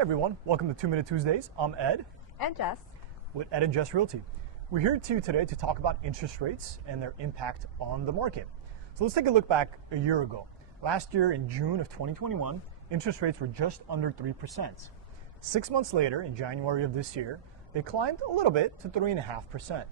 Hey everyone, welcome to 2 Minute Tuesdays. I'm Ed. And Jess. With Ed&Jess Realty. We're here to you today to talk about interest rates and their impact on the market. So let's take a look back a year ago. Last year in June of 2021, interest rates were just under 3%. 6 months later, in January of this year, they climbed a little bit to 3.5%.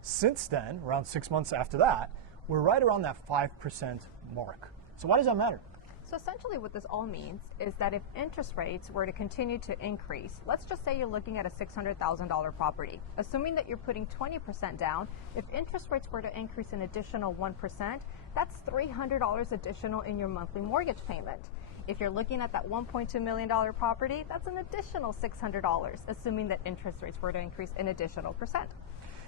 Since then, around 6 months after that, we're right around that 5% mark. So why does that matter? So essentially what this all means is that if interest rates were to continue to increase, let's just say you're looking at a $600,000 property. Assuming that you're putting 20% down, if interest rates were to increase an additional 1%, that's $300 additional in your monthly mortgage payment. If you're looking at that $1.2 million property, that's an additional $600, assuming that interest rates were to increase an additional percent.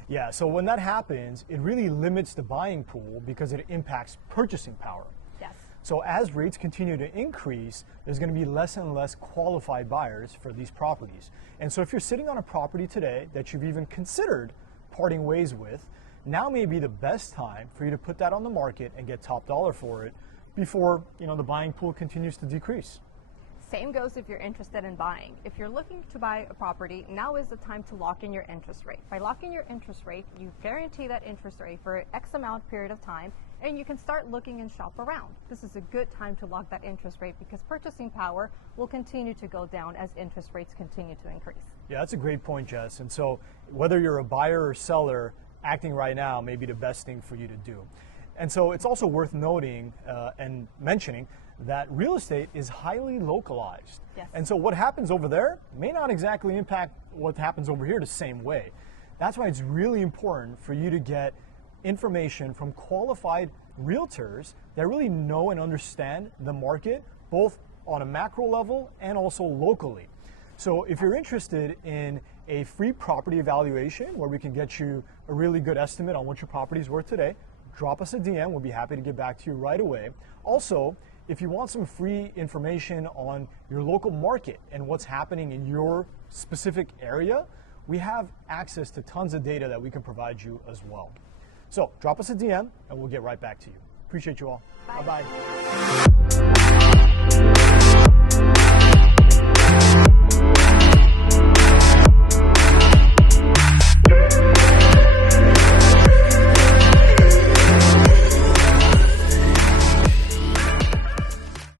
Yeah, so when that happens, it really limits the buying pool because it impacts purchasing power. Yes. So as rates continue to increase, there's going to be less and less qualified buyers for these properties. And so if you're sitting on a property today that you've even considered parting ways with, now may be the best time for you to put that on the market and get top dollar for it before, the buying pool continues to decrease. Same goes if you're interested in buying. If you're looking to buy a property, now is the time to lock in your interest rate. By locking your interest rate, you guarantee that interest rate for an X amount period of time, and you can start looking and shop around. This is a good time to lock that interest rate because purchasing power will continue to go down as interest rates continue to increase. Yeah, that's a great point, Jess. And so whether you're a buyer or seller, acting right now may be the best thing for you to do. And so it's also worth noting and mentioning that real estate is highly localized. Yes. And so what happens over there may not exactly impact what happens over here the same way. That's why it's really important for you to get information from qualified realtors that really know and understand the market, both on a macro level and also locally. So if you're interested in a free property evaluation where we can get you a really good estimate on what your property is worth today, drop us a DM. We'll be happy to get back to you right away. Also, if you want some free information on your local market and what's happening in your specific area, we have access to tons of data that we can provide you as well. So drop us a DM and we'll get right back to you. Appreciate you all. Bye. Bye-bye.